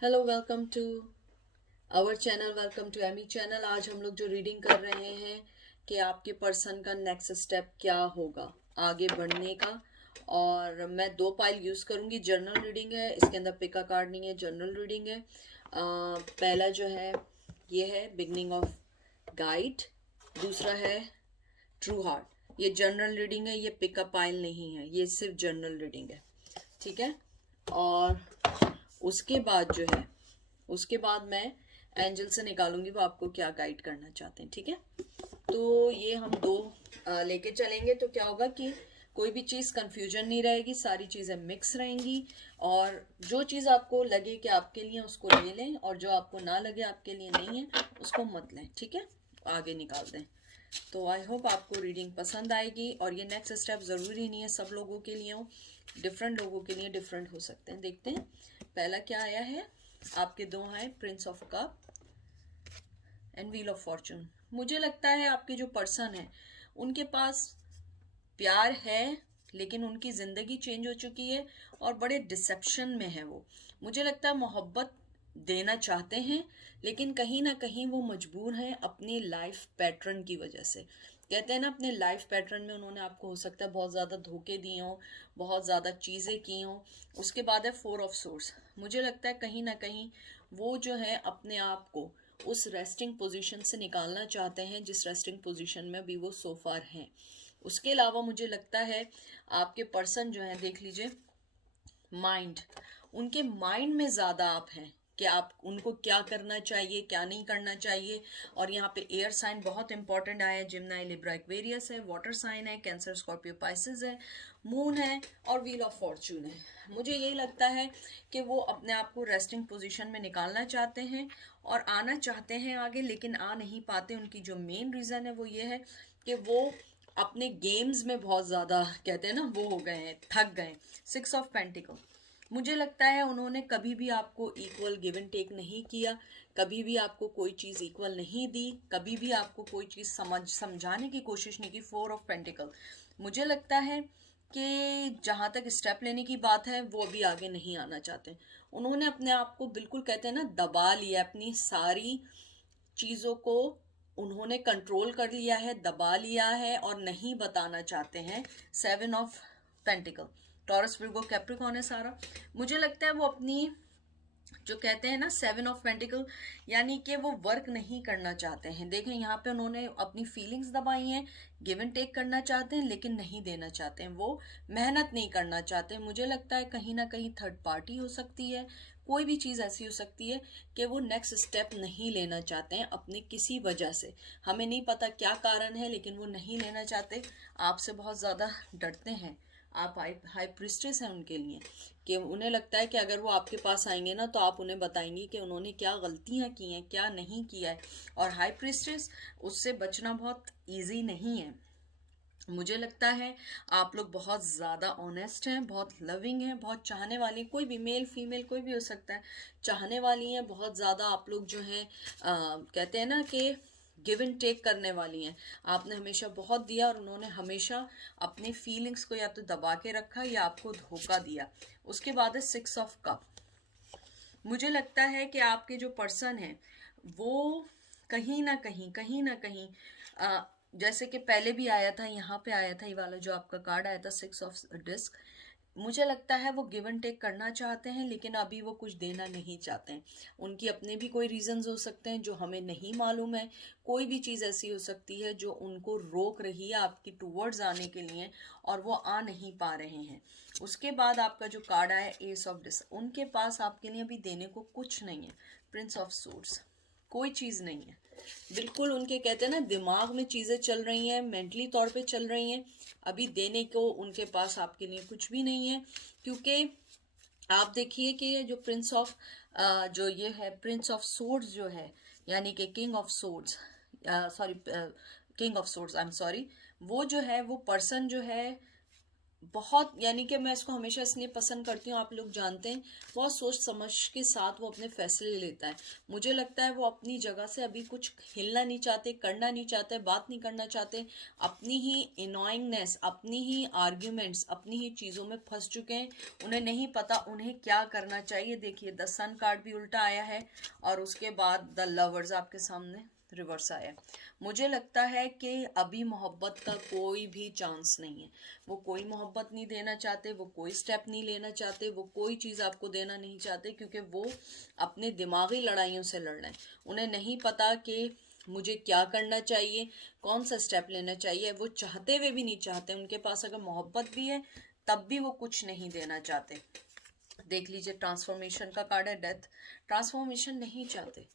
Hello, welcome to our channel, welcome to Amy channel. आज हम लोग जो रीडिंग कर रहे हैं कि आपके पर्सन का नेक्स्ट स्टेप क्या होगा आगे बढ़ने का। और मैं दो पाइल यूज करूंगी। जर्नल रीडिंग है, इसके अंदर पिका कार्ड नहीं है, जनरल रीडिंग है। पहला जो है ये है बिगनिंग ऑफ गाइड, दूसरा है ट्रू हार्ट। ये जनरल रीडिंग है, ये पिकअप पाइल नहीं है, ये सिर्फ जनरल रीडिंग है। ठीक है। और उसके बाद जो है, उसके बाद मैं एंजल से निकालूंगी वो आपको क्या गाइड करना चाहते हैं। ठीक है। तो ये हम दो लेके चलेंगे तो क्या होगा कि कोई भी चीज़ कंफ्यूजन नहीं रहेगी, सारी चीज़ें मिक्स रहेंगी। और जो चीज़ आपको लगे कि आपके लिए उसको ले लें, और जो आपको ना लगे आपके लिए नहीं है उसको मत लें। ठीक है, आगे निकाल दें। तो आई होप आपको रीडिंग पसंद आएगी। और ये नेक्स्ट स्टेप ज़रूरी नहीं है सब लोगों के लिए हो, डिफरेंट लोगों के लिए डिफरेंट हो सकते हैं। देखते हैं पहला क्या आया है। आपके दो हैं Prince of cup and wheel of Fortune. मुझे लगता है आपके जो पर्सन है उनके पास प्यार है, लेकिन उनकी जिंदगी चेंज हो चुकी है और बड़े डिसेप्शन में है वो। मुझे लगता है मोहब्बत देना चाहते हैं, लेकिन कहीं ना कहीं वो मजबूर हैं अपनी लाइफ पैटर्न की वजह से। कहते हैं ना, अपने लाइफ पैटर्न में उन्होंने आपको हो सकता है बहुत ज़्यादा धोखे दिए हों, बहुत ज़्यादा चीज़ें की हों। उसके बाद है फोर ऑफ सोर्स। मुझे लगता है कहीं ना कहीं वो जो है अपने आप को उस रेस्टिंग पोजीशन से निकालना चाहते हैं जिस रेस्टिंग पोजीशन में भी वो सो फार हैं। उसके अलावा मुझे लगता है आपके पर्सन जो है, देख लीजिए, माइंड, उनके माइंड में ज़्यादा आप हैं कि आप उनको क्या करना चाहिए क्या नहीं करना चाहिए। और यहाँ पे एयर साइन बहुत इंपॉर्टेंट आया है, जिम्नाई लिब्रा एक्वेरियस है, वाटर साइन है, कैंसर स्कॉर्पियो पाइसेस है, मून है और व्हील ऑफ फॉर्चून है। मुझे यही लगता है कि वो अपने आप को रेस्टिंग पोजीशन में निकालना चाहते हैं और आना चाहते हैं आगे, लेकिन आ नहीं पाते। उनकी जो मेन रीज़न है वो ये है कि वो अपने गेम्स में बहुत ज़्यादा, कहते हैं ना, वो हो गए हैं, थक गए। Six of pentacle. मुझे लगता है उन्होंने कभी भी आपको इक्वल गिव एंड टेक नहीं किया, कभी भी आपको कोई चीज़ इक्वल नहीं दी, कभी भी आपको कोई चीज़ समझाने की कोशिश नहीं की। Four of pentacle. मुझे लगता है कि जहाँ तक स्टेप लेने की बात है वो अभी आगे नहीं आना चाहते। उन्होंने अपने आप को बिल्कुल, कहते हैं ना, दबा लिया, अपनी सारी चीज़ों को उन्होंने कंट्रोल कर लिया है, दबा लिया है और नहीं बताना चाहते हैं। Seven of pentacle. Taurus Virgo Capricorn है सारा। मुझे लगता है वो अपनी, जो कहते हैं ना, सेवन ऑफ पेंटिकल, यानी कि वो वर्क नहीं करना चाहते हैं। देखें यहाँ पे उन्होंने अपनी फीलिंग्स दबाई हैं, गिव एंड टेक करना चाहते हैं लेकिन नहीं देना चाहते हैं, वो मेहनत नहीं करना चाहते हैं। मुझे लगता है कहीं ना कहीं थर्ड पार्टी हो सकती है, कोई भी चीज़ ऐसी हो सकती है कि वो नेक्स्ट स्टेप नहीं लेना चाहते हैं अपनी किसी वजह से। हमें नहीं पता क्या कारण है, लेकिन वो नहीं लेना चाहते, आपसे बहुत ज़्यादा डरते हैं। आप हाई प्रिस्टेस हैं उनके लिए, कि उन्हें लगता है कि अगर वो आपके पास आएंगे ना तो आप उन्हें बताएंगी कि उन्होंने क्या गलतियां की हैं, क्या नहीं किया है। और हाई प्रिस्टेस, उससे बचना बहुत इजी नहीं है। मुझे लगता है आप लोग बहुत ज़्यादा ऑनेस्ट हैं, बहुत लविंग हैं, बहुत चाहने वाली, कोई भी मेल फीमेल कोई भी हो सकता है, चाहने वाली हैं बहुत ज़्यादा। आप लोग जो हैं, कहते हैं ना कि गिव एंड टेक करने वाली हैं। आपने हमेशा बहुत दिया और उन्होंने हमेशा अपनी फीलिंग्स को या तो दबा के रखा या आपको धोखा दिया। उसके बाद है सिक्स ऑफ कप। मुझे लगता है कि आपके जो पर्सन है वो कहीं ना कहीं जैसे कि पहले भी आया था, यहाँ पे आया था, ये वाला जो आपका कार्ड आया था, सिक्स ऑफ डिस्क। मुझे लगता है वो गिव एंड टेक करना चाहते हैं लेकिन अभी वो कुछ देना नहीं चाहते हैं। उनकी अपने भी कोई रीजंस हो सकते हैं जो हमें नहीं मालूम है। कोई भी चीज़ ऐसी हो सकती है जो उनको रोक रही है आपकी टूवर्ड्स आने के लिए और वो आ नहीं पा रहे हैं। उसके बाद आपका जो कार्ड आया एस ऑफ डिस, उनके पास आपके लिए अभी देने को कुछ नहीं है। प्रिंस ऑफ सूट्स, कोई चीज़ नहीं है बिल्कुल। उनके, कहते हैं ना, दिमाग में चीज़ें चल रही हैं, मेंटली तौर पे चल रही हैं। अभी देने को उनके पास आपके लिए कुछ भी नहीं है, क्योंकि आप देखिए कि ये जो प्रिंस ऑफ, जो ये है प्रिंस ऑफ सोर्ड्स जो है, यानी कि king of swords, sorry, king of swords, I am sorry, वो जो है, वो पर्सन जो है बहुत, यानी कि मैं इसको हमेशा इसलिए पसंद करती हूँ, आप लोग जानते हैं, बहुत सोच समझ के साथ वो अपने फैसले लेता है। मुझे लगता है वो अपनी जगह से अभी कुछ हिलना नहीं चाहते, करना नहीं चाहते, बात नहीं करना चाहते, अपनी ही इनॉइंगनेस, अपनी ही आर्ग्यूमेंट्स, अपनी ही चीज़ों में फंस चुके हैं। उन्हें नहीं पता उन्हें क्या करना चाहिए। देखिए द सन कार्ड भी उल्टा आया है और उसके बाद द लवर्स आपके सामने रिवर्स आया। मुझे लगता है कि अभी मोहब्बत का कोई भी चांस नहीं है। वो कोई मोहब्बत नहीं देना चाहते, वो कोई स्टेप नहीं लेना चाहते, वो कोई चीज़ आपको देना नहीं चाहते, क्योंकि वो अपने दिमागी लड़ाइयों से लड़ रहे हैं। उन्हें नहीं पता कि मुझे क्या करना चाहिए, कौन सा स्टेप लेना चाहिए। वो चाहते हुए भी नहीं चाहते, उनके पास अगर मोहब्बत भी है तब भी वो कुछ नहीं देना चाहते। देख लीजिए ट्रांसफॉर्मेशन का कार्ड है, डेथ। ट्रांसफॉर्मेशन नहीं चाहते,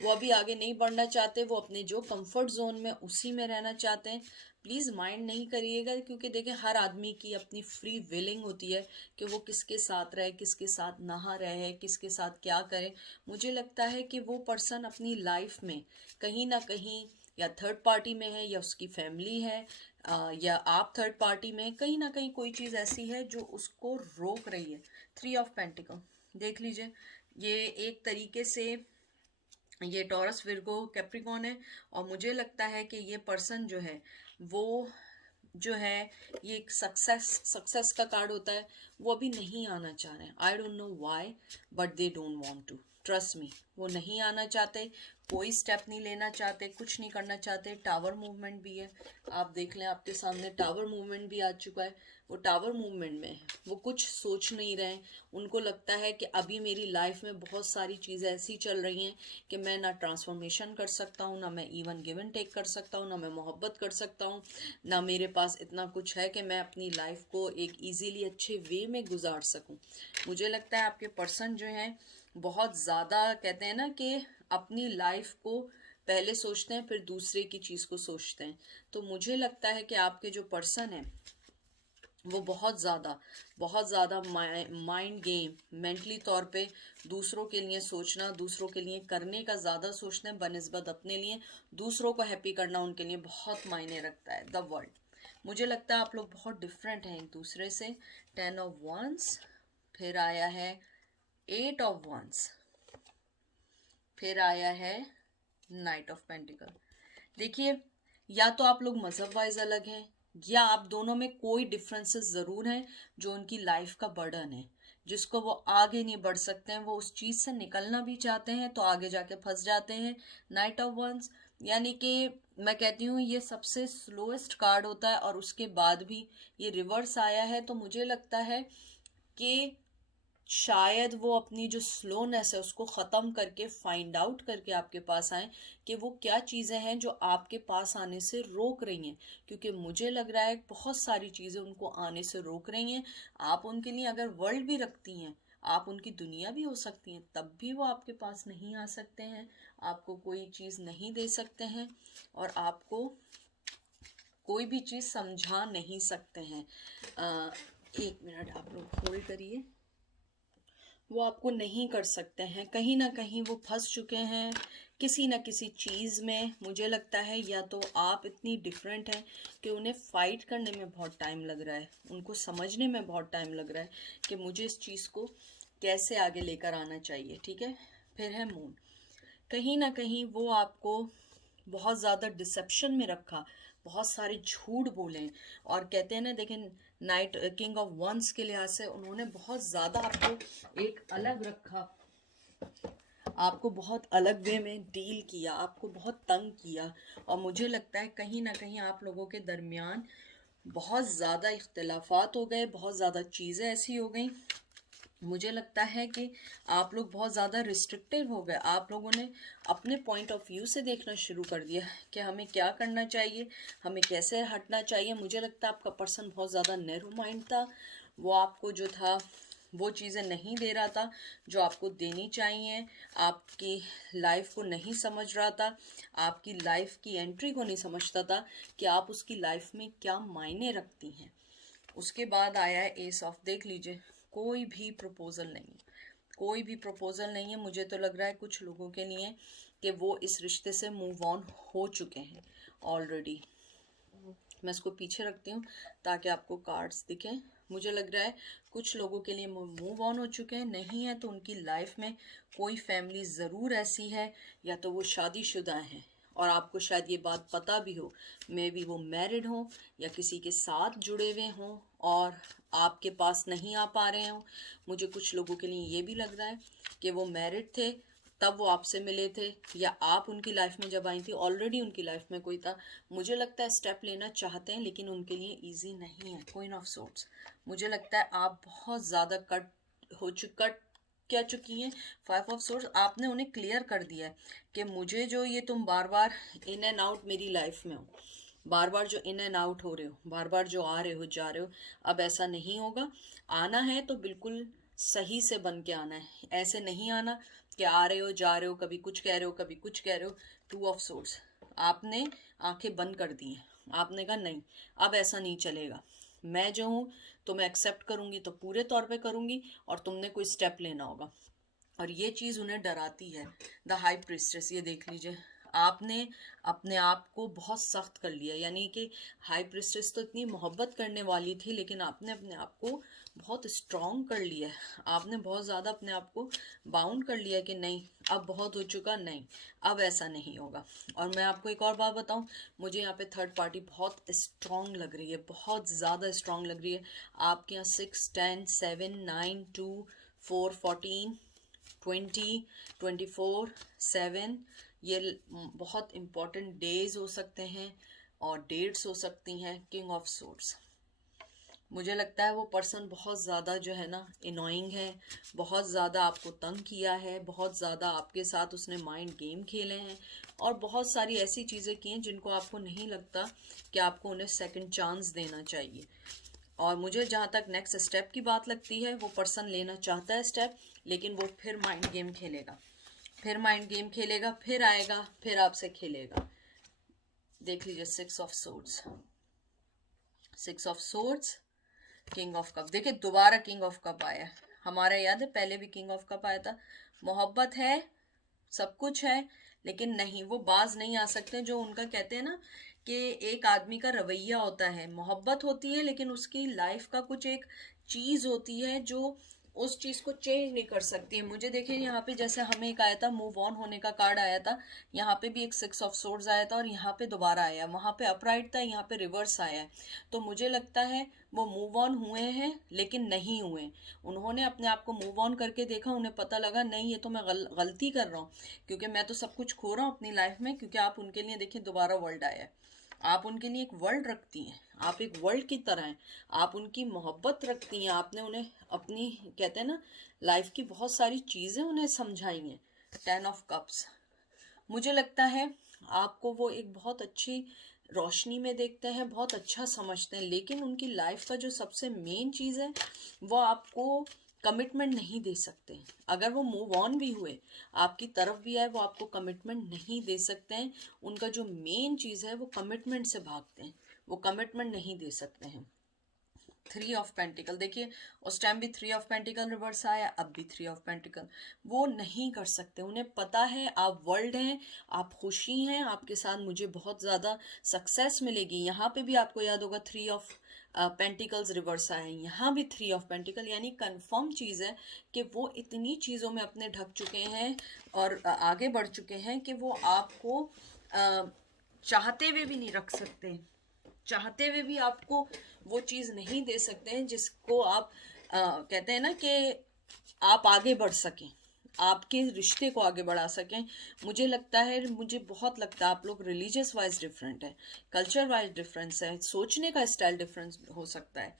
वो अभी आगे नहीं बढ़ना चाहते, वो अपने जो कंफर्ट जोन में उसी में रहना चाहते हैं। प्लीज़ माइंड नहीं करिएगा, क्योंकि देखिए हर आदमी की अपनी फ्री विलिंग होती है कि वो किसके साथ रहे, किसके साथ ना रहे, किसके साथ क्या करे। मुझे लगता है कि वो पर्सन अपनी लाइफ में कहीं ना कहीं या थर्ड पार्टी में है, या उसकी फैमिली है, या आप थर्ड पार्टी में, कहीं ना कहीं कोई चीज़ ऐसी है जो उसको रोक रही है। 3 ऑफ पेंटिकल देख लीजिए, ये एक तरीके से ये टॉरस, विर्गो, कैप्रिकॉन है। और मुझे लगता है कि ये पर्सन जो है वो जो है, ये एक सक्सेस का कार्ड होता है, वो अभी नहीं आना चाह रहे हैं। I don't know why, but they don't want to, trust me. वो नहीं आना चाहते, कोई स्टेप नहीं लेना चाहते, कुछ नहीं करना चाहते। टावर मूवमेंट भी है, आप देख लें, आपके सामने टावर मूवमेंट भी आ चुका है। वो टावर मूवमेंट में है, वो कुछ सोच नहीं रहे हैं। उनको लगता है कि अभी मेरी लाइफ में बहुत सारी चीज़ें ऐसी चल रही हैं कि मैं ना ट्रांसफॉर्मेशन कर सकता हूँ, ना मैं इवन गिव एंड टेक कर सकता हूँ, ना मैं मोहब्बत कर सकता हूँ, ना मेरे पास इतना कुछ है कि मैं अपनी लाइफ को एक इजीली अच्छे वे में गुजार सकूँ। मुझे लगता है आपके पर्सन जो हैं बहुत ज़्यादा, कहते हैं ना कि अपनी लाइफ को पहले सोचते हैं, फिर दूसरे की चीज़ को सोचते हैं। तो मुझे लगता है कि आपके जो पर्सन है वो बहुत ज़्यादा माइंड गेम, मेंटली तौर पे दूसरों के लिए सोचना, दूसरों के लिए करने का ज़्यादा सोचते हैं बनिस्बत अपने लिए। दूसरों को हैप्पी करना उनके लिए बहुत मायने रखता है। द वर्ल्ड, मुझे लगता है आप लोग बहुत डिफरेंट हैं एक दूसरे से। 10 ऑफ वंस, फिर आया है 8 ऑफ वंस, फिर आया है नाइट ऑफ पेंटिकल। देखिए, या तो आप लोग मजहब वाइज अलग हैं, या आप दोनों में कोई डिफरेंसेस ज़रूर हैं जो उनकी लाइफ का बर्डन है, जिसको वो आगे नहीं बढ़ सकते हैं। वो उस चीज़ से निकलना भी चाहते हैं तो आगे जाके फंस जाते हैं। नाइट ऑफ वंस, यानी कि मैं कहती हूँ ये सबसे स्लोएस्ट कार्ड होता है, और उसके बाद भी ये रिवर्स आया है। तो मुझे लगता है कि शायद वो अपनी जो स्लोनेस है उसको ख़त्म करके, फाइंड आउट करके आपके पास आए कि वो क्या चीज़ें हैं जो आपके पास आने से रोक रही हैं। क्योंकि मुझे लग रहा है बहुत सारी चीज़ें उनको आने से रोक रही हैं। आप उनके लिए अगर वर्ल्ड भी रखती हैं, आप उनकी दुनिया भी हो सकती हैं, तब भी वो आपके पास नहीं आ सकते हैं, आपको कोई चीज़ नहीं दे सकते हैं, और आपको कोई भी चीज़ समझा नहीं सकते हैं। एक मिनट आप लोग होल्ड करिए। वो आपको नहीं कर सकते हैं, कहीं ना कहीं वो फंस चुके हैं किसी ना किसी चीज़ में। मुझे लगता है या तो आप इतनी डिफरेंट हैं कि उन्हें फाइट करने में बहुत टाइम लग रहा है, उनको समझने में बहुत टाइम लग रहा है कि मुझे इस चीज़ को कैसे आगे लेकर आना चाहिए। ठीक है, फिर है मून। कहीं ना कहीं वो आपको बहुत ज़्यादा डिसेप्शन में रखा, बहुत सारे झूठ बोले, और कहते हैं ना, देखें नाइट किंग ऑफ वंस के लिहाज से उन्होंने बहुत ज़्यादा आपको एक अलग रखा, आपको बहुत अलग वे में डील किया, आपको बहुत तंग किया। और मुझे लगता है कहीं ना कहीं आप लोगों के दरमियान बहुत ज़्यादा इख्तिलाफात हो गए, बहुत ज़्यादा चीज़ें ऐसी हो गई। मुझे लगता है कि आप लोग बहुत ज़्यादा रिस्ट्रिक्टिव हो गए। आप लोगों ने अपने पॉइंट ऑफ व्यू से देखना शुरू कर दिया कि हमें क्या करना चाहिए, हमें कैसे हटना चाहिए। मुझे लगता है आपका पर्सन बहुत ज़्यादा नैरो माइंड था। वो आपको जो था वो चीज़ें नहीं दे रहा था जो आपको देनी चाहिए, आपकी लाइफ को नहीं समझ रहा था, आपकी लाइफ की एंट्री को नहीं समझता था कि आप उसकी लाइफ में क्या मायने रखती हैं। उसके बाद आया है एस ऑफ। देख लीजिए, कोई भी प्रपोजल नहीं, कोई भी प्रपोजल नहीं है। मुझे तो लग रहा है कुछ लोगों के लिए कि वो इस रिश्ते से मूव ऑन हो चुके हैं ऑलरेडी। मैं इसको पीछे रखती हूँ ताकि आपको कार्ड्स दिखें मुझे लग रहा है कुछ लोगों के लिए मूव ऑन हो चुके हैं, नहीं है तो उनकी लाइफ में कोई फैमिली ज़रूर ऐसी है, या तो वो शादीशुदा हैं और आपको शायद ये बात पता भी हो, मे बी वो मैरिड हों या किसी के साथ जुड़े हुए हों और आपके पास नहीं आ पा रहे हों। मुझे कुछ लोगों के लिए ये भी लग रहा है कि वो मैरिड थे तब वो आपसे मिले थे, या आप उनकी लाइफ में जब आई थी ऑलरेडी उनकी लाइफ में कोई था। मुझे लगता है स्टेप लेना चाहते हैं लेकिन उनके लिए इजी नहीं है। क्वीन ऑफ सोर्ड्स, मुझे लगता है आप बहुत ज़्यादा कट क्या चुकी हैं। 5 ऑफ सोर्ड्स, आपने उन्हें क्लियर कर दिया है कि मुझे जो ये तुम बार बार इन एंड आउट मेरी लाइफ में हो, बार बार जो इन एंड आउट हो रहे हो, बार बार जो आ रहे हो जा रहे हो, अब ऐसा नहीं होगा। आना है तो बिल्कुल सही से बन के आना है, ऐसे नहीं आना कि आ रहे हो जा रहे हो, कभी कुछ कह रहे हो कभी कुछ कह रहे हो। 2 ऑफ सोर्ड्स, आपने आंखें बंद कर दी हैं, आपने कहा नहीं अब ऐसा नहीं चलेगा, मैं जो हूँ तो मैं एक्सेप्ट करूँगी तो पूरे तौर पे करूँगी और तुमने कोई स्टेप लेना होगा। और ये चीज़ उन्हें डराती है। द हाई प्रिस्ट्रेस, ये देख लीजिए, आपने अपने आप को बहुत सख्त कर लिया, यानी कि हाई प्रिस्ट्रेस तो इतनी मोहब्बत करने वाली थी लेकिन आपने अपने आप को बहुत स्ट्रॉन्ग कर लिया है, आपने बहुत ज़्यादा अपने आप को बाउंड कर लिया कि नहीं अब बहुत हो चुका, नहीं अब ऐसा नहीं होगा। और मैं आपको एक और बात बताऊं, मुझे यहाँ पे थर्ड पार्टी बहुत स्ट्रॉन्ग लग रही है, बहुत ज़्यादा स्ट्रॉन्ग लग रही है। आपके यहाँ 6, 10, 7, 9, 2, 4, 14, 20, 24, 7, ये बहुत इम्पॉर्टेंट डेज हो सकते हैं और डेट्स हो सकती हैं। किंग ऑफ सोर्ड्स, मुझे लगता है वो पर्सन बहुत ज़्यादा जो है ना इनोइंग है, बहुत ज़्यादा आपको तंग किया है, बहुत ज़्यादा आपके साथ उसने माइंड गेम खेले हैं और बहुत सारी ऐसी चीज़ें की हैं जिनको आपको नहीं लगता कि आपको उन्हें सेकंड चांस देना चाहिए। और मुझे जहाँ तक नेक्स्ट स्टेप की बात लगती है, वो पर्सन लेना चाहता है स्टेप, लेकिन वो फिर माइंड गेम खेलेगा, फिर माइंड गेम खेलेगा, फिर आएगा, फिर आपसे खेलेगा। देख लीजिए 6 of swords, 6 of swords, king of cup. देखिए दोबारा किंग ऑफ कप आया, हमारा याद है पहले भी किंग ऑफ कप आया था। मोहब्बत है, सब कुछ है, लेकिन नहीं, वो बाज नहीं आ सकते। जो उनका कहते हैं ना कि एक आदमी का रवैया होता है, मोहब्बत होती है लेकिन उसकी लाइफ का कुछ एक चीज होती है जो उस चीज को चेंज नहीं कर सकती है। मुझे देखिए यहाँ पे जैसे हमें एक आया था मूव ऑन होने का कार्ड आया था, यहाँ पे भी एक 6 ऑफ सोर्ड्स आया था और यहाँ पे दोबारा आया, वहां पे अपराइट था, यहाँ पे रिवर्स आया है। तो मुझे लगता है वो मूव ऑन हुए हैं लेकिन नहीं हुए, उन्होंने अपने आप को मूव ऑन करके देखा, उन्हें पता लगा नहीं ये तो मैं गलती कर रहा हूँ, क्योंकि मैं तो सब कुछ खो रहा हूँ अपनी लाइफ में। क्योंकि आप उनके लिए देखिए दोबारा वर्ल्ड आया है, आप उनके लिए एक वर्ल्ड रखती हैं, आप एक वर्ल्ड की तरह हैं, आप उनकी मोहब्बत रखती हैं, आपने उन्हें अपनी कहते हैं ना लाइफ की बहुत सारी चीज़ें उन्हें समझाई हैं। 10 ऑफ कप्स, मुझे लगता है आपको वो एक बहुत अच्छी रोशनी में देखते हैं, बहुत अच्छा समझते हैं, लेकिन उनकी लाइफ का जो सबसे मेन चीज़ है वो आपको कमिटमेंट नहीं दे सकते। अगर वो मूव ऑन भी हुए, आपकी तरफ भी आए, वो आपको कमिटमेंट नहीं दे सकते हैं। उनका जो मेन चीज़ है वो कमिटमेंट से भागते हैं, वो कमिटमेंट नहीं दे सकते हैं। 3 ऑफ पेंटिकल, देखिए उस टाइम भी 3 ऑफ पेंटिकल रिवर्स आया, अब भी 3 ऑफ पेंटिकल। वो नहीं कर सकते, उन्हें पता है आप वर्ल्ड हैं, आप खुशी हैं, आपके साथ मुझे बहुत ज़्यादा सक्सेस मिलेगी। यहाँ पे भी आपको याद होगा 3 ऑफ पेंटिकल्स रिवर्स आए, यहाँ भी 3 ऑफ पेंटिकल, यानी कंफर्म चीज़ है कि वो इतनी चीज़ों में अपने ढक चुके हैं और आगे बढ़ चुके हैं कि वो आपको चाहते हुए भी नहीं रख सकते, चाहते हुए भी आपको वो चीज़ नहीं दे सकते हैं जिसको आप कहते हैं ना कि आप आगे बढ़ सकें, आपके रिश्ते को आगे बढ़ा सकें। मुझे लगता है, मुझे बहुत लगता है आप लोग रिलीजियस वाइज डिफरेंट है, कल्चर वाइज डिफरेंस है, सोचने का स्टाइल डिफरेंस हो सकता है।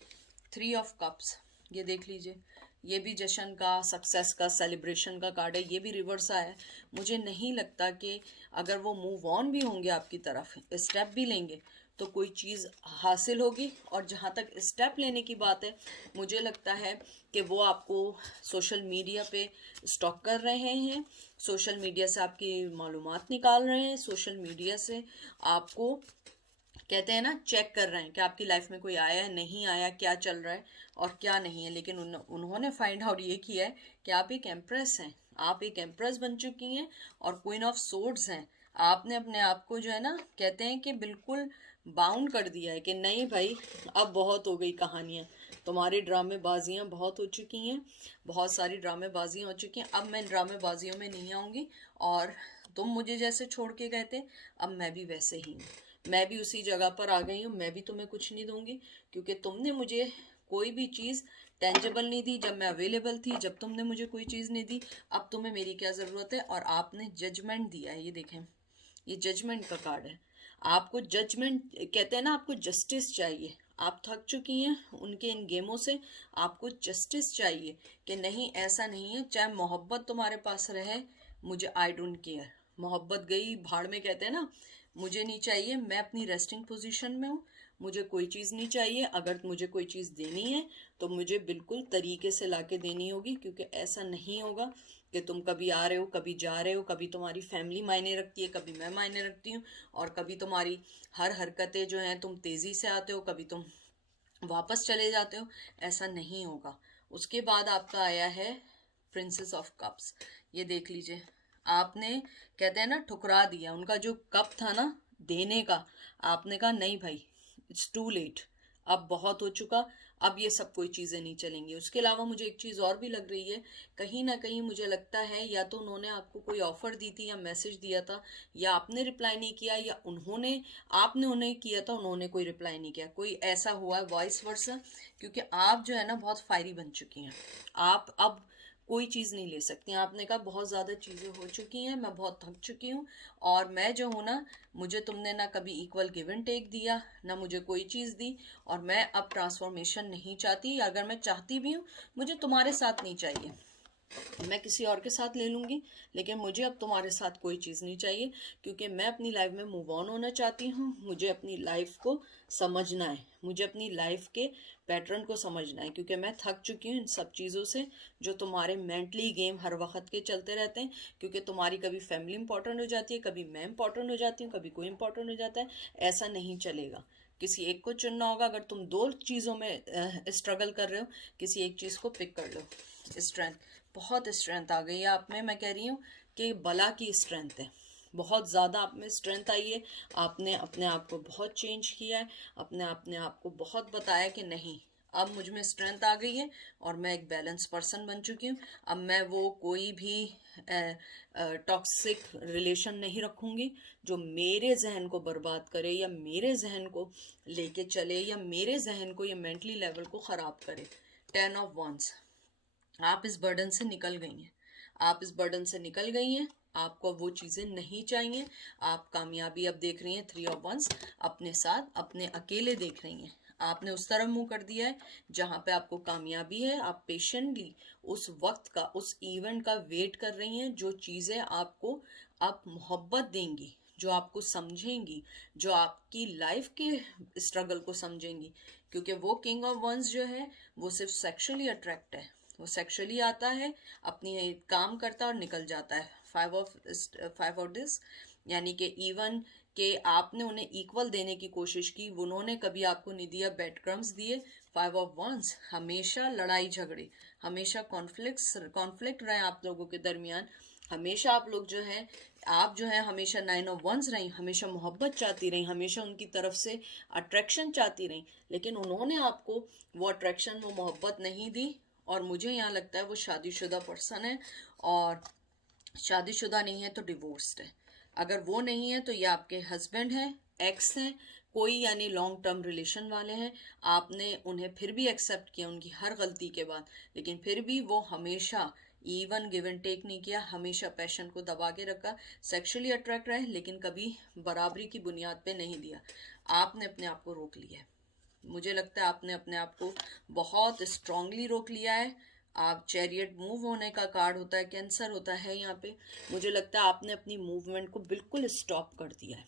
3 ऑफ कप्स, ये देख लीजिए, ये भी जश्न का, सक्सेस का, सेलिब्रेशन का कार्ड है, ये भी रिवर्स आया है। मुझे नहीं लगता कि अगर वो मूव ऑन भी होंगे आपकी तरफ, स्टेप भी लेंगे तो कोई चीज़ हासिल होगी। और जहाँ तक स्टेप लेने की बात है, मुझे लगता है कि वो आपको सोशल मीडिया पे स्टॉक कर रहे हैं, सोशल मीडिया से आपकी मालूमात निकाल रहे हैं, सोशल मीडिया से आपको कहते हैं ना चेक कर रहे हैं कि आपकी लाइफ में कोई आया है नहीं आया, क्या चल रहा है और क्या नहीं है। लेकिन उन्होंने फाइंड आउट ये किया है कि आप एक एम्प्रेस हैं, आप एक एम्प्रेस बन चुकी हैं और क्वीन ऑफ सोर्ड्स हैं। आपने अपने आप को जो है ना कहते हैं कि बिल्कुल बाउंड कर दिया है कि नहीं भाई अब बहुत हो गई कहानियाँ, तुम्हारी ड्रामेबाजियाँ बहुत हो चुकी हैं, बहुत सारी ड्रामेबाजियाँ हो चुकी हैं। अब मैं इन ड्रामेबाजियों में नहीं आऊँगी, और तुम मुझे जैसे छोड़ के गए थे, अब मैं भी वैसे ही हूँ, मैं भी उसी जगह पर आ गई हूँ। मैं भी तुम्हें कुछ नहीं दूंगी, क्योंकि तुमने मुझे कोई भी चीज़ टेंजेबल नहीं दी जब मैं अवेलेबल थी। जब तुमने मुझे कोई चीज़ नहीं दी, अब तुम्हें मेरी क्या ज़रूरत है। और आपने जजमेंट दिया है, ये देखें, ये जजमेंट का कार्ड है। आपको जजमेंट कहते हैं ना, आपको जस्टिस चाहिए। आप थक चुकी हैं उनके इन गेमों से, आपको जस्टिस चाहिए कि नहीं ऐसा नहीं है। चाहे मोहब्बत तुम्हारे पास रहे, मुझे आई डोंट केयर, मोहब्बत गई भाड़ में, कहते हैं ना, मुझे नहीं चाहिए। मैं अपनी रेस्टिंग पोजीशन में हूँ, मुझे कोई चीज़ नहीं चाहिए। अगर मुझे कोई चीज़ देनी है तो मुझे बिल्कुल तरीके से लाके देनी होगी, क्योंकि ऐसा नहीं होगा कि तुम कभी आ रहे हो कभी जा रहे हो, कभी तुम्हारी फैमिली मायने रखती है, कभी मैं मायने रखती हूँ, और कभी तुम्हारी हर हरकतें जो हैं, तुम तेज़ी से आते हो, कभी तुम वापस चले जाते हो। ऐसा नहीं होगा। उसके बाद आपका आया है प्रिंसेस ऑफ कप्स। ये देख लीजिए, आपने कहते हैं ना ठुकरा दिया। उनका जो कप था ना देने का, आपने कहा नहीं भाई, इट्स टू लेट, अब बहुत हो चुका, अब ये सब कोई चीज़ें नहीं चलेंगी। उसके अलावा मुझे एक चीज़ और भी लग रही है, कहीं ना कहीं मुझे लगता है या तो उन्होंने आपको कोई ऑफर दी थी या मैसेज दिया था, या आपने रिप्लाई नहीं किया, या उन्होंने आपने उन्हें किया था, उन्होंने कोई रिप्लाई नहीं किया, कोई ऐसा हुआ है वॉइस वर्सा। क्योंकि आप जो है ना बहुत फायरी बन चुकी हैं, आप अब कोई चीज़ नहीं ले सकती। आपने कहा बहुत ज़्यादा चीज़ें हो चुकी हैं, मैं बहुत थक चुकी हूँ, और मैं जो हूँ ना, मुझे तुमने ना कभी इक्वल गिव एंड टेक दिया, ना मुझे कोई चीज़ दी, और मैं अब ट्रांसफॉर्मेशन नहीं चाहती। अगर मैं चाहती भी हूँ, मुझे तुम्हारे साथ नहीं चाहिए, मैं किसी और के साथ ले लूँगी, लेकिन मुझे अब तुम्हारे साथ कोई चीज़ नहीं चाहिए, क्योंकि मैं अपनी लाइफ में मूव ऑन होना चाहती हूँ। मुझे अपनी लाइफ को समझना है, मुझे अपनी लाइफ के पैटर्न को समझना है, क्योंकि मैं थक चुकी हूँ इन सब चीज़ों से, जो तुम्हारे मेंटली गेम हर वक्त के चलते रहते हैं। क्योंकि तुम्हारी कभी फैमिली इंपॉर्टेंट हो जाती है, कभी मैं इंपॉर्टेंट हो जाती हूँ, कभी कोई इंपॉर्टेंट हो जाता है। ऐसा नहीं चलेगा, किसी एक को चुनना होगा। अगर तुम दो चीज़ों में स्ट्रगल कर रहे हो, किसी एक चीज़ को पिक कर लो। स्ट्रेंथ, बहुत स्ट्रेंथ आ गई है आप में, मैं कह रही हूँ कि बला की स्ट्रेंथ है, बहुत ज़्यादा आप में स्ट्रेंथ आई है। आपने अपने आप को बहुत चेंज किया है, अपने आप को बहुत बताया कि नहीं, अब मुझ में स्ट्रेंथ आ गई है, और मैं एक बैलेंस पर्सन बन चुकी हूँ। अब मैं वो कोई भी टॉक्सिक रिलेशन नहीं रखूँगी जो मेरे जहन को बर्बाद करे, या मेरे जहन को लेके चले, या मेरे जहन को या मेंटली लेवल को ख़राब करे। 10 ऑफ wands, आप इस बर्डन से निकल गई हैं, आप इस बर्डन से निकल गई हैं। आपको वो चीज़ें नहीं चाहिए। आप कामयाबी अब देख रही हैं 3 ऑफ wands, अपने साथ अपने अकेले देख रही हैं। आपने उस तरफ मुंह कर दिया है जहाँ पे आपको कामयाबी है। आप पेशेंटली उस वक्त का, उस इवेंट का वेट कर रही हैं, जो चीज़ें आपको अब मोहब्बत देंगी, जो आपको समझेंगी, जो आपकी लाइफ के स्ट्रगल को समझेंगी। क्योंकि वो किंग ऑफ wands जो है, वो सिर्फ सेक्सुअली अट्रैक्ट है, वो सेक्सुअली आता है, अपनी काम करता है और निकल जाता है। 5 ऑफ दिस, यानी कि इवन कि आपने उन्हें इक्वल देने की कोशिश की, उन्होंने कभी आपको नहीं दिया, बेड क्रम्स दिए। 5 ऑफ wands, हमेशा लड़ाई झगड़े, हमेशा कॉन्फ्लिक्ट रहे आप लोगों के दरमियान। हमेशा आप लोग जो है, आप जो है हमेशा 9 ऑफ wands रही, हमेशा मोहब्बत चाहती रही, हमेशा उनकी तरफ से अट्रैक्शन चाहती रही, लेकिन उन्होंने आपको वो अट्रैक्शन, वो मोहब्बत नहीं दी। और मुझे यहाँ लगता है वो शादीशुदा पर्सन है, और शादीशुदा नहीं है तो डिवोर्स्ड है। अगर वो नहीं है तो ये आपके हस्बैंड हैं, एक्स हैं, कोई यानी लॉन्ग टर्म रिलेशन वाले हैं। आपने उन्हें फिर भी एक्सेप्ट किया उनकी हर गलती के बाद, लेकिन फिर भी वो हमेशा इवन गिव एंड टेक नहीं किया, हमेशा पैशन को दबा के रखा। सेक्सुअली अट्रैक्ट रहे, लेकिन कभी बराबरी की बुनियाद पे नहीं दिया। आपने अपने आप को रोक लिया है, मुझे लगता है आपने अपने आप को बहुत स्ट्रांगली रोक लिया है। आप चैरियट मूव होने का कार्ड होता है, कैंसर होता है यहाँ पे। मुझे लगता है आपने अपनी मूवमेंट को बिल्कुल स्टॉप कर दिया है,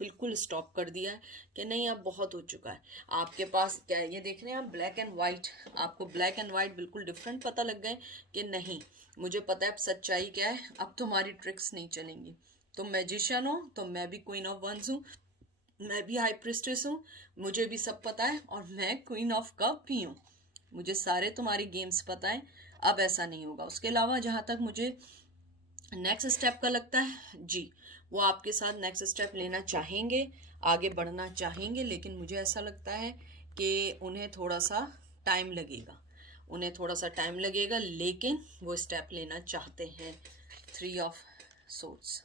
बिल्कुल स्टॉप कर दिया है कि नहीं अब बहुत हो चुका है। आपके पास क्या है, ये देख रहे हैं आप, ब्लैक एंड वाइट। आपको ब्लैक एंड वाइट बिल्कुल डिफरेंट पता लग गए कि नहीं, मुझे पता है अब सच्चाई क्या है, अब तुम्हारी ट्रिक्स नहीं चलेंगी। तुम मैजिशियन हो तो मैं भी क्वीन ऑफ wands हूँ, मैं भी हाई प्रिस्टेस हूँ, मुझे भी सब पता है, और मैं क्वीन ऑफ कप भी हूँ, मुझे सारे तुम्हारी गेम्स पता है। अब ऐसा नहीं होगा। उसके अलावा जहाँ तक मुझे नेक्स्ट स्टेप का लगता है जी, वो आपके साथ नेक्स्ट स्टेप लेना चाहेंगे, आगे बढ़ना चाहेंगे, लेकिन मुझे ऐसा लगता है कि उन्हें थोड़ा सा टाइम लगेगा, उन्हें थोड़ा सा टाइम लगेगा, लेकिन वो स्टेप लेना चाहते हैं। 3 ऑफ सोर्ड्स,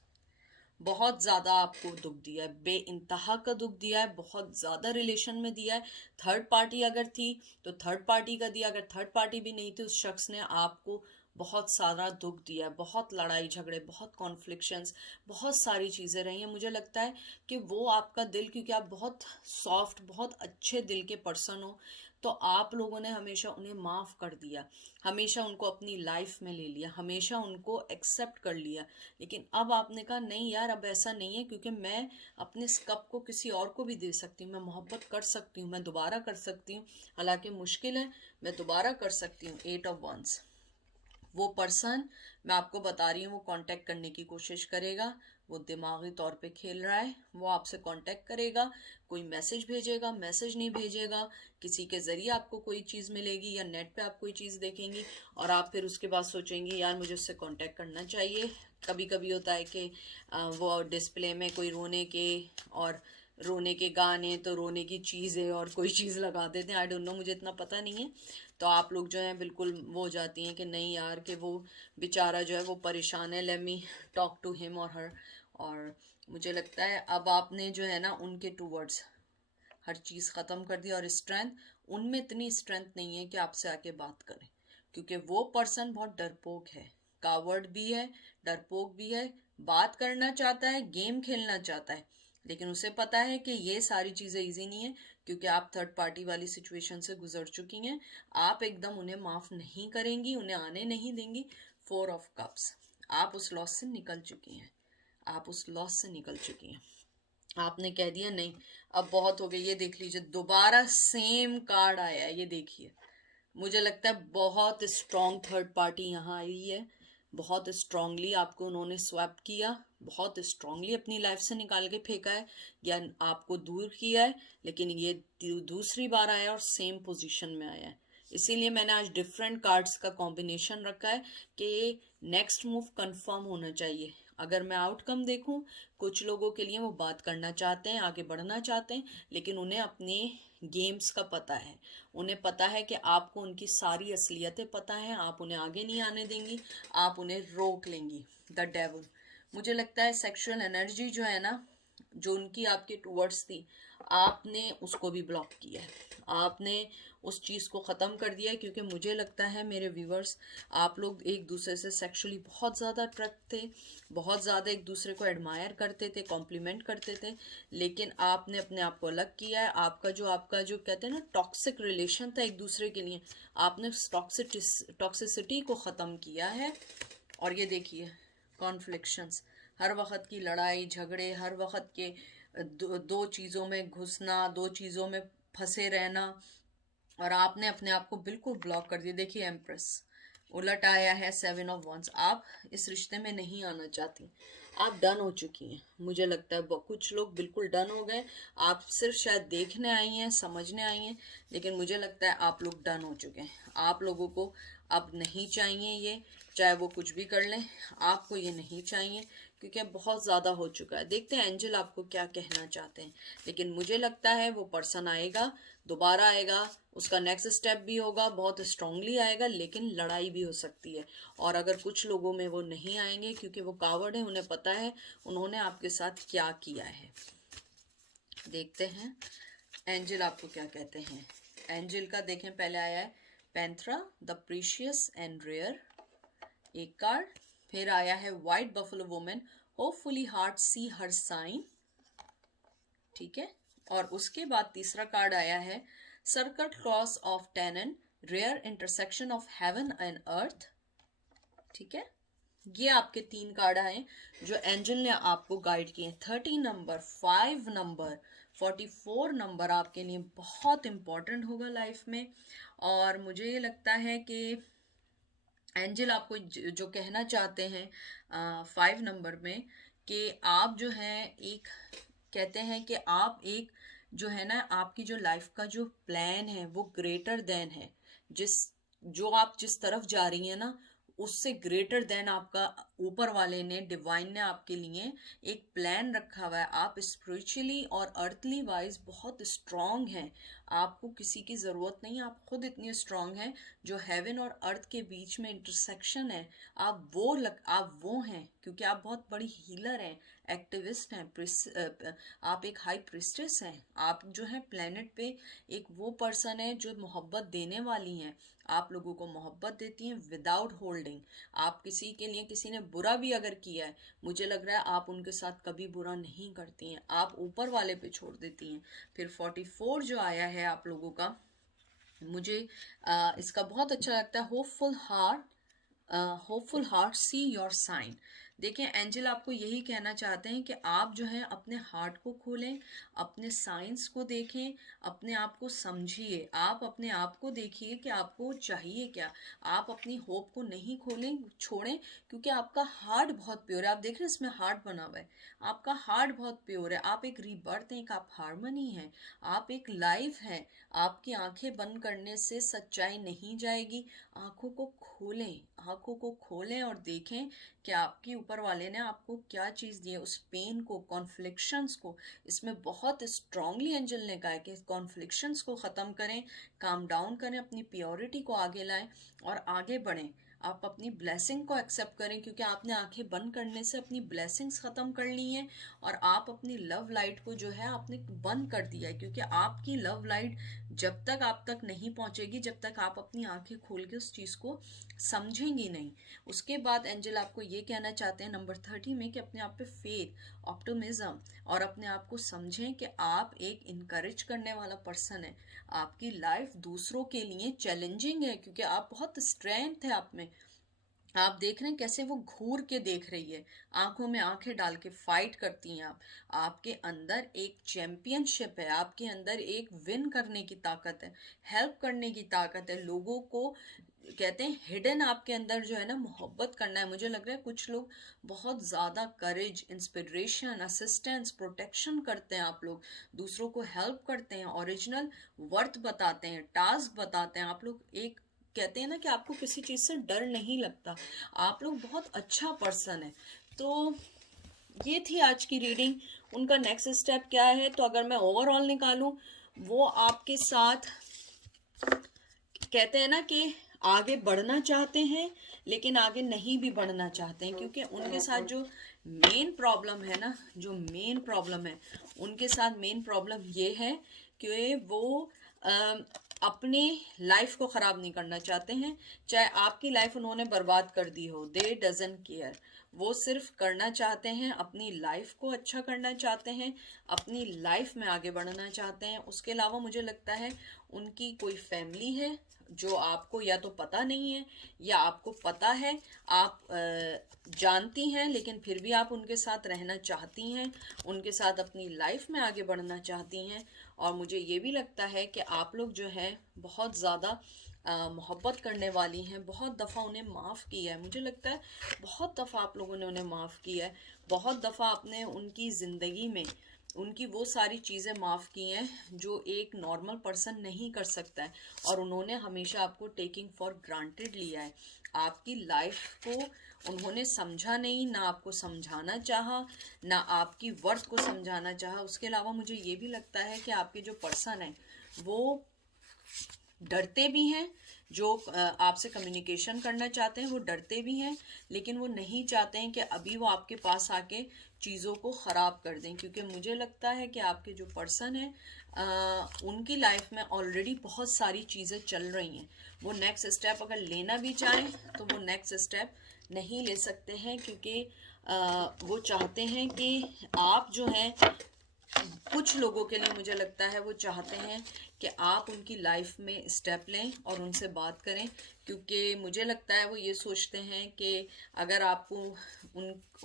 बहुत ज़्यादा आपको दुख दिया है, बेइंतहा का दुख दिया है, बहुत ज़्यादा रिलेशन में दिया है। थर्ड पार्टी अगर थी तो थर्ड पार्टी का दिया, अगर थर्ड पार्टी भी नहीं थी उस शख्स ने आपको बहुत सारा दुख दिया है, बहुत लड़ाई झगड़े, बहुत कॉन्फ्लिक्शंस, बहुत सारी चीज़ें रही हैं। मुझे लगता है कि वो आपका दिल, क्योंकि आप बहुत सॉफ्ट, बहुत अच्छे दिल के पर्सन हो, तो आप लोगों ने हमेशा उन्हें माफ़ कर दिया, हमेशा उनको अपनी लाइफ में ले लिया, हमेशा उनको एक्सेप्ट कर लिया। लेकिन अब आपने कहा नहीं यार, अब ऐसा नहीं है, क्योंकि मैं अपने इस कप को किसी और को भी दे सकती हूँ, मैं मोहब्बत कर सकती हूँ, मैं दोबारा कर सकती हूँ, हालांकि मुश्किल है, मैं दोबारा कर सकती हूँ। 8 ऑफ वंस, वो पर्सन मैं आपको बता रही हूँ वो कांटेक्ट करने की कोशिश करेगा, वो दिमागी तौर पे खेल रहा है, वो आपसे कांटेक्ट करेगा, कोई मैसेज भेजेगा, मैसेज नहीं भेजेगा, किसी के ज़रिए आपको कोई चीज़ मिलेगी या नेट पे आप कोई चीज़ देखेंगी और आप फिर उसके बाद सोचेंगी यार मुझे उससे कांटेक्ट करना चाहिए। कभी कभी होता है कि वो डिस्प्ले में कोई रोने के गाने, तो रोने की चीज़ें और कोई चीज़ लगा देते हैं, आई डोंट नो, मुझे इतना पता नहीं है। तो आप लोग जो हैं बिल्कुल वो हो जाती हैं कि नहीं यार, कि वो बेचारा जो है वो परेशान है, let me talk to him और हर। और मुझे लगता है अब आपने जो है ना उनके टूवर्ड्स हर चीज़ ख़त्म कर दी, और स्ट्रेंथ उनमें इतनी स्ट्रेंथ नहीं है कि आपसे आके बात करें, क्योंकि वो पर्सन बहुत डरपोक है, कावर्ड भी है, डरपोक भी है, बात करना चाहता है, गेम खेलना चाहता है, लेकिन उसे पता है कि ये सारी चीज़ें इजी नहीं है, क्योंकि आप थर्ड पार्टी वाली सिचुएशन से गुजर चुकी हैं। आप एकदम उन्हें माफ़ नहीं करेंगी, उन्हें आने नहीं देंगी। 4 ऑफ कप्स, आप उस लॉस से निकल चुकी हैं, आप उस लॉस से निकल चुकी हैं। आपने कह दिया नहीं अब बहुत हो गई। ये देख लीजिए दोबारा सेम कार्ड आया है, ये देखिए, मुझे लगता है बहुत स्ट्रॉन्ग थर्ड पार्टी यहाँ आई है, बहुत स्ट्रांगली आपको उन्होंने स्वैप किया, बहुत स्ट्रांगली अपनी लाइफ से निकाल के फेंका है या आपको दूर किया है, लेकिन ये दूसरी बार आया और सेम पोजीशन में आया है। इसीलिए मैंने आज डिफरेंट कार्ड्स का कॉम्बिनेशन रखा है कि नेक्स्ट मूव कंफर्म होना चाहिए। अगर मैं आउटकम देखूं, कुछ लोगों के लिए वो बात करना चाहते हैं, आगे बढ़ना चाहते हैं, लेकिन उन्हें अपने गेम्स का पता है, उन्हें पता है कि आपको उनकी सारी असलियतें पता हैं, आप उन्हें आगे नहीं आने देंगी, आप उन्हें रोक लेंगी। द डेविल, मुझे लगता है सेक्सुअल एनर्जी जो है ना, जो उनकी आपके टूवर्ड्स थी, आपने उसको भी ब्लॉक किया है, आपने उस चीज़ को ख़त्म कर दिया है। क्योंकि मुझे लगता है मेरे व्यूवर्स, आप लोग एक दूसरे से सेक्सुअली बहुत ज़्यादा अट्रैक्ट थे, बहुत ज़्यादा एक दूसरे को एडमायर करते थे, कॉम्प्लीमेंट करते थे, लेकिन आपने अपने आप को अलग किया है। आपका जो कहते हैं ना टॉक्सिक रिलेशन था एक दूसरे के लिए, आपने टॉक्सिसिटी को ख़त्म किया है। और ये देखिए कॉन्फ्लिक्शंस, हर वक्त की लड़ाई झगड़े, हर वक्त के दो चीज़ों में घुसना, दो चीज़ों में फंसे रहना, और आपने अपने आप को बिल्कुल ब्लॉक कर दिया। देखिए एम्प्रेस उलट आया है, 7 ऑफ वंस, आप इस रिश्ते में नहीं आना चाहती, आप डन हो चुकी हैं। मुझे लगता है कुछ लोग बिल्कुल डन हो गए, आप सिर्फ शायद देखने आई हैं, समझने आई हैं, लेकिन मुझे लगता है आप लोग डन हो चुके हैं। आप लोगों को अब नहीं चाहिए ये, चाहे वो कुछ भी कर लें, आपको ये नहीं चाहिए, क्योंकि अब बहुत ज़्यादा हो चुका है। देखते हैं एंजल आपको क्या कहना चाहते हैं, लेकिन मुझे लगता है वो पर्सन आएगा, दोबारा आएगा, उसका नेक्स्ट स्टेप भी होगा, बहुत स्ट्रांगली आएगा, लेकिन लड़ाई भी हो सकती है। और अगर कुछ लोगों में वो नहीं आएंगे, क्योंकि वो कावर्ड है, उन्हें पता है उन्होंने आपके साथ क्या किया है। देखते हैं एंजल आपको क्या कहते हैं। एंजल का देखें, पहले आया है Panthera, the precious and rare, एक कार्ड, फिर आया है white buffalo women, hopefully heart see her sign, ठीक है, और उसके बाद तीसरा कार्ड आया है circle cross of tenon, rare intersection of heaven and earth, ठीक है। ये आपके 3 कार्ड आए जो एंजल ने आपको गाइड किए। 30 नंबर, 5 नंबर, 44 नंबर आपके लिए बहुत इंपॉर्टेंट होगा लाइफ में। और मुझे ये लगता है कि एंजल आपको जो कहना चाहते हैं 5 नंबर में, कि आप जो है एक कहते हैं कि आप एक जो है ना, आपकी जो लाइफ का जो प्लान है वो ग्रेटर देन है, जो आप जिस तरफ जा रही हैं ना, उससे ग्रेटर देन आपका ऊपर वाले ने, डिवाइन ने आपके लिए एक प्लान रखा हुआ है। आप स्पिरिचुअली और अर्थली वाइज बहुत स्ट्रांग हैं, आपको किसी की ज़रूरत नहीं, आप खुद इतनी स्ट्रांग हैं। जो हेवन और अर्थ के बीच में इंटरसेक्शन है, आप वो हैं, क्योंकि आप बहुत बड़ी हीलर हैं, एक्टिविस्ट हैं, आप एक हाई प्रिस्टेस हैं। आप जो है प्लेनेट पे एक वो पर्सन है जो मोहब्बत देने वाली हैं, आप लोगों को मोहब्बत देती हैं विदाउट होल्डिंग। आप किसी के लिए, किसी ने बुरा भी अगर किया है, मुझे लग रहा है आप उनके साथ कभी बुरा नहीं करती हैं, आप ऊपर वाले पे छोड़ देती हैं। फिर 44 जो आया है आप लोगों का, मुझे इसका बहुत अच्छा लगता है। Hopeful heart see your sign. देखें, एंजल आपको यही कहना चाहते हैं कि आप जो है अपने हार्ट को खोलें, अपने साइंस को देखें, अपने आप को समझिए, आप अपने आप को देखिए कि आपको चाहिए क्या। आप अपनी होप को नहीं छोड़ें, क्योंकि आपका हार्ट बहुत प्योर है। आप देख रहे हैं इसमें हार्ट बना हुआ है, आपका हार्ट बहुत प्योर है। आप एक रीबर्थ हैं, एक आप हार्मनी हैं, आप एक लाइफ हैं। आपकी आंखें बंद करने से सच्चाई नहीं जाएगी। आंखों को खोलें और देखें कि आपके ऊपर वाले ने आपको क्या चीज़ दी है। उस पेन को, कॉन्फ्लिक्शंस को, इसमें बहुत स्ट्रांगली एंजल ने कहा है कि कॉन्फ्लिक्शंस को ख़त्म करें, काम डाउन करें, अपनी प्योरिटी को आगे लाएं और आगे बढ़ें। आप अपनी ब्लेसिंग को एक्सेप्ट करें, क्योंकि आपने आंखें बंद करने से अपनी ब्लेसिंग्स ख़त्म कर ली हैं और आप अपनी लव लाइट को जो है आपने बंद कर दिया है। क्योंकि आपकी लव लाइट जब तक आप तक नहीं पहुंचेगी, जब तक आप अपनी आंखें खोल के उस चीज़ को समझेंगी नहीं। उसके बाद एंजल आपको ये कहना चाहते हैं नंबर 30 में कि अपने आप पे फेथ, ऑप्टिमिज्म और अपने आप को समझें कि आप एक इनकरेज करने वाला पर्सन है। आपकी लाइफ दूसरों के लिए चैलेंजिंग है, क्योंकि आप बहुत स्ट्रेंथ है आप में। आप देख रहे हैं कैसे वो घूर के देख रही है, आंखों में आंखें डाल के फाइट करती हैं आप। आपके अंदर एक चैंपियनशिप है, आपके अंदर एक विन करने की ताकत है, हेल्प करने की ताकत है। लोगों को कहते हैं हिडन आपके अंदर जो है ना मोहब्बत करना है। मुझे लग रहा है कुछ लोग बहुत ज़्यादा करेज, इंस्पिरेशन, असिस्टेंस, प्रोटेक्शन करते हैं। आप लोग दूसरों को हेल्प करते हैं, ओरिजिनल वर्थ बताते हैं, टास्क बताते हैं। आप लोग एक कहते हैं ना कि आपको किसी चीज़ से डर नहीं लगता, आप लोग बहुत अच्छा पर्सन है। तो ये थी आज की रीडिंग। उनका नेक्स्ट स्टेप क्या है, तो अगर मैं ओवरऑल निकालूं, वो आपके साथ कहते हैं ना कि आगे बढ़ना चाहते हैं लेकिन आगे नहीं भी बढ़ना चाहते हैं, क्योंकि उनके साथ जो मेन प्रॉब्लम है ना, जो मेन प्रॉब्लम है उनके साथ, मेन प्रॉब्लम ये है कि वो अपने लाइफ को ख़राब नहीं करना चाहते हैं। चाहे आपकी लाइफ उन्होंने बर्बाद कर दी हो, दे डजंट केयर। वो सिर्फ करना चाहते हैं, अपनी लाइफ को अच्छा करना चाहते हैं, अपनी लाइफ में आगे बढ़ना चाहते हैं। उसके अलावा मुझे लगता है उनकी कोई फैमिली है जो आपको या तो पता नहीं है या आपको पता है, आप जानती हैं, लेकिन फिर भी आप उनके साथ रहना चाहती हैं, उनके साथ अपनी लाइफ में आगे बढ़ना चाहती हैं। और मुझे ये भी लगता है कि आप लोग जो है बहुत ज़्यादा मोहब्बत करने वाली हैं। बहुत दफ़ा उन्हें माफ़ किया है, मुझे लगता है बहुत दफ़ा आप लोगों ने उन्हें माफ़ किया है। बहुत दफ़ा आपने उनकी ज़िंदगी में उनकी वो सारी चीज़ें माफ़ की हैं जो एक नॉर्मल पर्सन नहीं कर सकता है, और उन्होंने हमेशा आपको टेकिंग फॉर ग्रांटेड लिया है। आपकी लाइफ को उन्होंने समझा नहीं, ना आपको समझाना चाहा, ना आपकी वर्थ को समझाना चाहा। उसके अलावा मुझे ये भी लगता है कि आपके जो पर्सन है वो डरते भी हैं, जो आपसे कम्युनिकेशन करना चाहते हैं वो डरते भी हैं, लेकिन वो नहीं चाहते हैं कि अभी वो आपके पास आके चीज़ों को ख़राब कर दें। क्योंकि मुझे लगता है कि आपके जो पर्सन है उनकी लाइफ में ऑलरेडी बहुत सारी चीज़ें चल रही हैं। वो नेक्स्ट स्टेप अगर लेना भी चाहें तो वो नेक्स्ट स्टेप नहीं ले सकते हैं, क्योंकि वो चाहते हैं कि आप जो हैं, कुछ लोगों के लिए मुझे लगता है वो चाहते हैं कि आप उनकी लाइफ में स्टेप लें और उनसे बात करें। क्योंकि मुझे लगता है वो ये सोचते हैं कि अगर आपको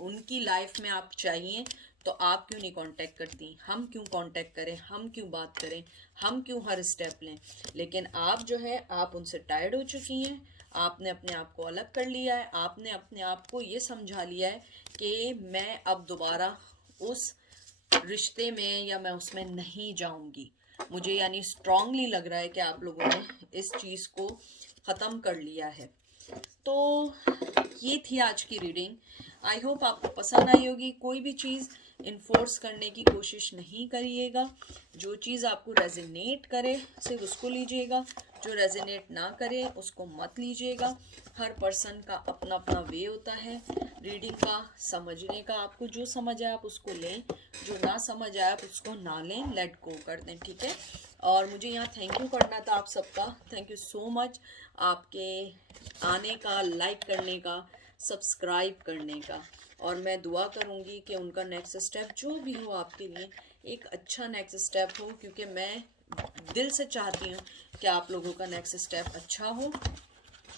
उनकी लाइफ में आप चाहिए तो आप क्यों नहीं कांटेक्ट करती, हम क्यों कांटेक्ट करें, हम क्यों बात करें, हम क्यों हर स्टेप लें। लेकिन आप जो है आप उनसे टायर्ड हो चुकी हैं, आपने अपने आप को अलग कर लिया है, आपने अपने आप को ये समझा लिया है कि मैं अब दोबारा उस रिश्ते में या मैं उसमें नहीं जाऊंगी। मुझे यानी स्ट्रांगली लग रहा है कि आप लोगों ने इस चीज़ को ख़त्म कर लिया है। तो ये थी आज की रीडिंग। आई होप आपको पसंद आई होगी। कोई भी चीज़ इन्फोर्स करने की कोशिश नहीं करिएगा। जो चीज़ आपको रेजोनेट करे सिर्फ उसको लीजिएगा, जो रेजोनेट ना करे उसको मत लीजिएगा। हर पर्सन का अपना अपना वे होता है रीडिंग का, समझने का। आपको जो समझ आए आप उसको लें, जो ना समझ आए आप उसको ना लें, लेट गो कर दें, ठीक है। और मुझे यहाँ थैंक यू करना था आप सबका। थैंक यू सो मच आपके आने का, लाइक करने का, सब्सक्राइब करने का। और मैं दुआ करूँगी कि उनका नेक्स्ट स्टेप जो भी हो आपके लिए एक अच्छा नेक्स्ट स्टेप हो, क्योंकि मैं दिल से चाहती हूँ कि आप लोगों का नेक्स्ट स्टेप अच्छा हो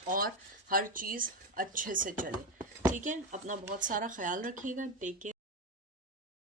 और हर चीज़ अच्छे से चले, ठीक है। अपना बहुत सारा ख्याल रखिएगा। Take care.